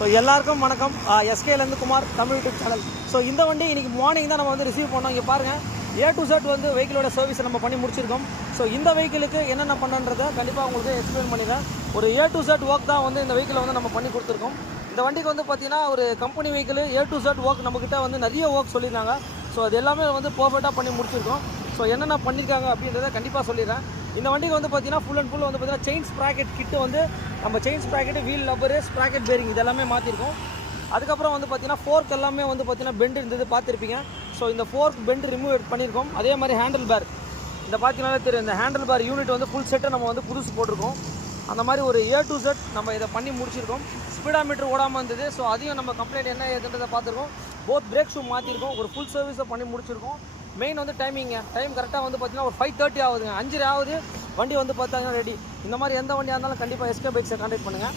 So எல்லாருக்கும் வணக்கம். எஸ்கேலேருந்து Kumar Tamil YouTube channel. So இந்த வண்டி இன்றைக்கி மார்னிங் தான் நம்ம வந்து ரிசீவ் பண்ணோம். இங்கே பாருங்கள், A to Z வந்து வெஹிக்கிளோட சர்வீஸை நம்ம பண்ணி முடிச்சிருக்கோம். ஸோ இந்த வெஹிக்கிளுக்கு என்னென்ன பண்ணுன்றதை கண்டிப்பாக உங்களுக்கு எக்ஸ்பிளைன் பண்ணிடுறேன். ஒரு A to Z ஒர்க் தான் வந்து இந்த வெஹிக்கிளை வந்து நம்ம பண்ணி கொடுத்துருக்கோம். இந்த வண்டிக்கு வந்து பார்த்திங்கன்னா ஒரு company vehicle A to Z work நம்மக்கிட்ட வந்து நிறைய ஒர்க் சொல்லியிருந்தாங்க. ஸோ அது எல்லாமே வந்து பர்ஃபெக்டாக பண்ணி முடிச்சிருக்கோம். ஸோ என்னென்ன பண்ணியிருக்காங்க அப்படின்றத கண்டிப்பாக சொல்லிடுறேன். இந்த வண்டிக்கு வந்து பார்த்திங்கன்னா ஃபுல் அண்ட் ஃபுல் வந்து பார்த்திங்கன்னா செயின் ஸ்ப்ராக்கெட் கிட்டு வந்து நம்ம chain sprocket, wheel rubber, sprocket bearing இதெல்லாமே மாற்றிருக்கோம். அதுக்கப்புறம் வந்து பார்த்திங்கன்னா ஃபோர்க் எல்லாமே வந்து பார்த்திங்கன்னா பெண்ட் இருந்தது பார்த்துருப்பீங்க. ஸோ இந்த ஃபோர்க் பெண்ட் ரிமூவ் பண்ணியிருக்கோம். அதே மாதிரி ஹேண்டில் பேர் இந்த பார்த்தீங்கன்னாலே தெரியும், இந்த ஹேண்டில் பேர் யூனிட் வந்து ஃபுல் செட்டை நம்ம வந்து புதுசு போட்டிருக்கோம். அந்த மாதிரி ஒரு A to Z நம்ம இதை பண்ணி முடிச்சிருக்கோம். ஸ்பீடா மீட்டர் ஓடாமல் இருந்தது. ஸோ அதையும் நம்ம கம்ப்ளைண்ட் என்ன ஏதுன்றதை பார்த்துருக்கோம். போத் பிரேக் ஷூ மாற்றிருக்கோம். ஒரு ஃபுல் சர்வீஸை பண்ணி முடிச்சிருக்கோம். மெயின் வந்து டைம் கரெக்டாக வந்து பார்த்தீங்கன்னா ஒரு 5:30 ஆகுதுங்க. 5:30 ஆகுது. வண்டி வந்து பார்த்தாங்கன்னா ரெடி. இந்த மாதிரி எந்த வண்டியாக இருந்தாலும் கண்டிப்பாக எஸ்கே பைக்ஸை கான்டாக்ட் பண்ணுங்கள்.